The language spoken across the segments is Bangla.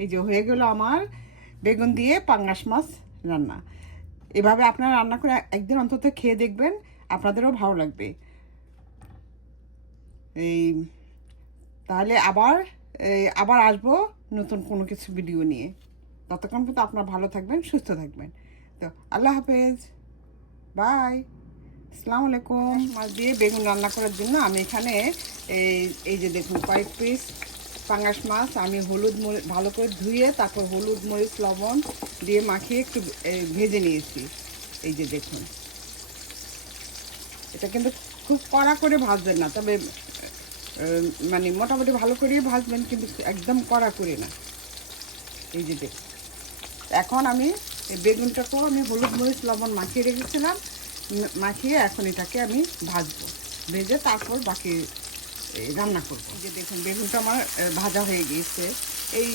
এই যে হয়ে গেল আমার বেগুন দিয়ে পাঙ্গাস মাছ রান্না। এভাবে আপনারা রান্না করে একদিন অন্তত খেয়ে দেখবেন, আপনাদেরও ভালো লাগবে। এই তাহলে আবার আসবো নতুন কোনো কিছু ভিডিও নিয়ে। ততক্ষণ পর্যন্ত আপনারা ভালো থাকবেন, সুস্থ থাকবেন। তো আল্লাহ হাফেজ, বাই, আসসালামু আলাইকুম। মাছ দিয়ে বেগুন রান্না করার জন্য আমি এখানে এই যে দেখুন কয়েক পিস পাঙ্গাস মাছ আমি হলুদ মরিচ ভালো করে ধুয়ে তারপর হলুদ মরিচ লবণ দিয়ে মাখিয়ে একটু ভেজে নিয়েছি। এই যে দেখুন, এটা কিন্তু খুব কড়া করে ভাজবেন না, তবে মানে মোটামুটি ভালো করেই ভাজবেন, কিন্তু একদম কড়া করে না। এই যে দেখুন, এখন আমি বেগুনটাকেও আমি হলুদ মরিচ লবণ মাখিয়ে রেখেছিলাম, মাখিয়ে এখন এটাকে আমি ভাজবো, ভেজে তারপর বাকি রান্না করবো। এই যে দেখুন বেগুনটা আমার ভাজা হয়ে গিয়েছে। এই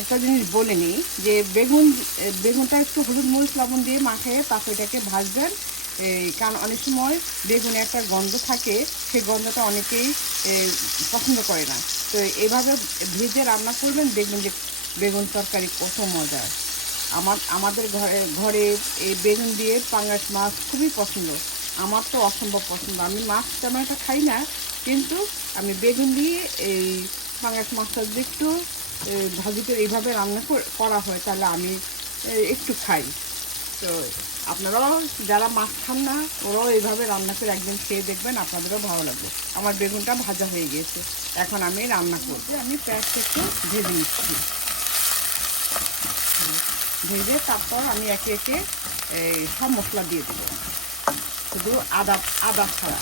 একটা জিনিস বলে নিই যে বেগুনটা একটু হলুদ মরিচ লবণ দিয়ে মাখিয়ে তারপর এটাকে ভাজবেন। কারণ অনেক সময় বেগুনে একটা গন্ধ থাকে, সেই গন্ধটা অনেকেই পছন্দ করে না। তো এইভাবে ভেজে রান্না করবেন, দেখবেন যে বেগুন তরকারি কত মজার। আমাদের ঘরে এই বেগুন দিয়ে পাঙ্গাস মাছ খুবই পছন্দ। আমার তো অসম্ভব পছন্দ। আমি মাছ তেমন একটা খাই না, কিন্তু আমি বেগুন দিয়ে এই পাঙ্গাস মাছটা যদি একটু ভাজি করে এইভাবে রান্না করা হয় তাহলে আমি একটু খাই। তো আপনারাও যারা মাছ খান না ওরাও এইভাবে রান্না করে একদিন খেয়ে দেখবেন, আপনাদেরও ভালো লাগবে। আমার বেগুনটা ভাজা হয়ে গিয়েছে, এখন আমি রান্না করতে আমি পেঁয়াজটা একটু ভেজে নিচ্ছি। ভেজে তারপর আমি একে একে এই সব মশলা দিয়ে দেবো, শুধু আদা ছাড়া।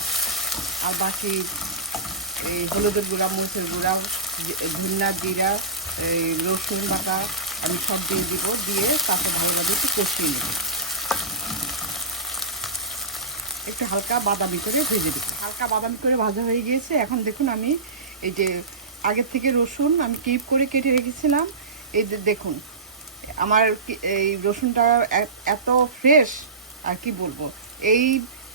আর বাকি এই হলুদের গুঁড়া, মরিচের গুঁড়া, ধনিয়া, জিরা, এই রসুন বাটা আমি সব দিয়ে দিব, দিয়ে তারপর ভালোভাবে একটু কষিয়ে নেব, একটু হালকা বাদামি করে ভেজে দিব। হালকা বাদামি করে ভাজা হয়ে গিয়েছে। এখন দেখুন আমি এই যে আগের থেকে রসুন আমি কিপ করে কেটে রেখেছিলাম, এই দেখুন আমার এই রসুনটা এত ফ্রেশ আর কি বলবো। এই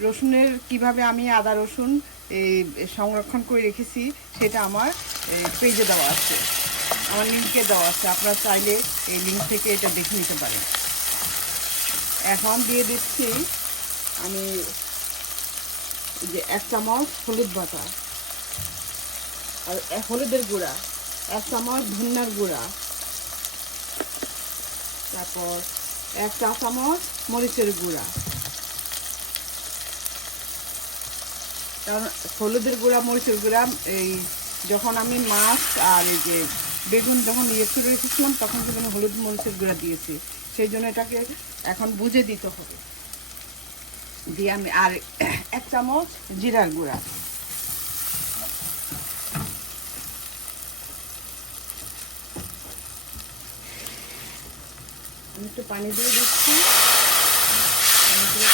রসুনের কিভাবে আমি আদা রসুন এই সংরক্ষণ করে রেখেছি সেটা আমার পেজে দেওয়া আছে, আমার লিঙ্কে দেওয়া আছে, আপনারা চাইলে এই লিঙ্ক থেকে এটা দেখে নিতে পারেন। এখন দিয়ে দিচ্ছি আমি যে 1 চামচ হলুদ বাটা, আর হলুদের গুঁড়া 1 চামচ, ধনিয়ার গুঁড়া, তারপর 1 চা চামচ মরিচের গুঁড়া। কারণ হলুদের গুঁড়া মরিচের গুঁড়া এই যখন আমি মাছ আর এই যে বেগুন যখন করে রেখেছিলাম তখন কিন্তু আমি হলুদ মরিচের গুঁড়া দিয়েছি, সেই জন্য এটাকে এখন বুঝে দিতে হবে। দিয়ে আমি আর 1 চামচ জিরার গুঁড়া, আমি একটু পানি দিয়ে দিচ্ছি,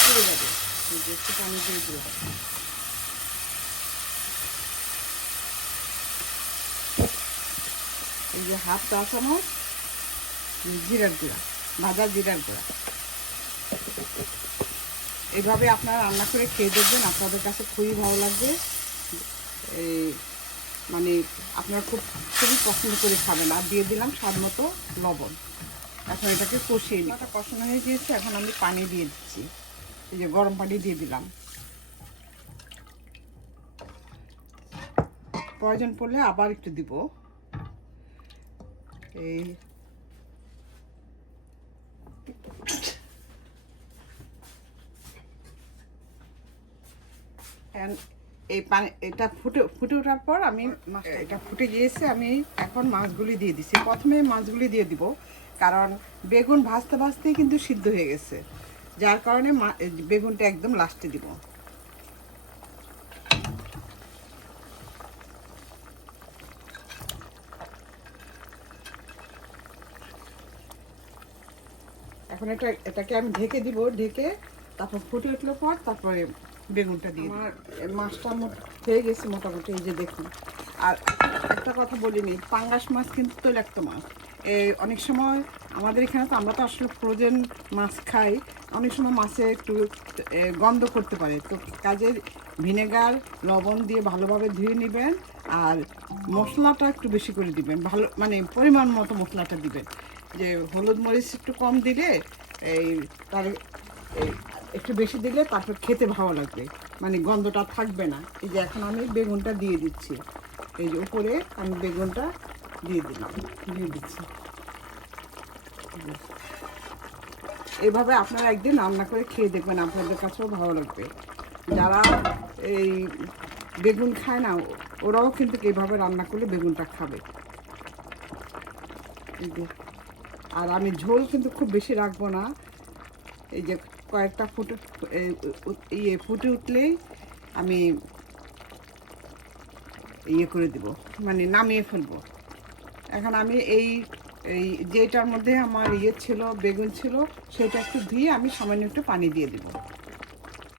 পুড়ে যাবে, একটু পানি দিয়ে দিয়ে এই যে 1/2 চা চামচ জিরার গুঁড়া, ভাজা জিরার গুঁড়া। এইভাবে আপনারা রান্না করে খেয়ে দেখবেন, আপনাদের কাছে খুবই ভালো লাগবে। এই মানে আপনারা খুবই পছন্দ করে খাবেন। আর দিয়ে দিলাম স্বাদ মতো লবণ। এখন এটাকে কষিয়ে নিই। কষানো হয়ে গিয়েছে, এখন আমি পানি দিয়ে দিচ্ছি, এই যে গরম পানি দিয়ে দিলাম। প্রয়োজন পড়লে আবার একটু দিব। এই এই পানি এটা ফুটে ওঠার পর আমি এটা ফুটে গিয়েছে, আমি এখন মাছগুলি দিয়ে দিচ্ছি। প্রথমে মাছগুলি দিয়ে দিব, কারণ বেগুন ভাজতে ভাজতেই কিন্তু সিদ্ধ হয়ে গেছে, যার কারণে বেগুনটা একদম লাস্টে দিব। এখন এটাকে আমি ঢেকে দিব, ঢেকে তারপর ফুটে উঠলে পর তারপরে বেগুনটা দিয়ে। আমার মাছটা হয়ে গেছে মোটামুটি, এই যে দেখুন। আর একটা কথা বলিনি, পাঙ্গাস মাছ কিন্তু তৈলাক্ত মাছ, অনেক সময় আমাদের এখানে তো আমরা তো আসলে ফ্রোজেন মাছ খাই, অনেক সময় মাছে একটু গন্ধ করতে পারে, তো কাজের ভিনেগার লবণ দিয়ে ভালোভাবে ধুয়ে নেবেন, আর মশলাটা একটু বেশি করে দিবেন, ভালো মানে পরিমাণ মতো মশলাটা দিবেন, যে হলুদ মরিচ একটু কম দিলে তার একটু বেশি দিলে তারপর খেতে ভালো লাগবে, মানে গন্ধটা থাকবে না। এই যে এখন আমি বেগুনটা দিয়ে দিচ্ছি, এই যে উপরে আমি বেগুনটা দিয়ে দিচ্ছি। এইভাবে আপনারা একদিন রান্না করে খেয়ে দেখবেন, আপনাদের কাছেও ভালো লাগবে। যারা এই বেগুন খায় না ওরাও কিন্তু এইভাবে রান্না করলে বেগুনটা খাবে। আর আমি ঝোল কিন্তু খুব বেশি রাখবো না, এই যে কয়েকটা ফুটে উঠলেই আমি করে দিব, মানে নামিয়ে ফেলবো। এখন আমি এই যেটার মধ্যে আমার ছিল বেগুন ছিল, সেটা একটু ধুয়ে আমি সামান্য একটু পানি দিয়ে দেবো।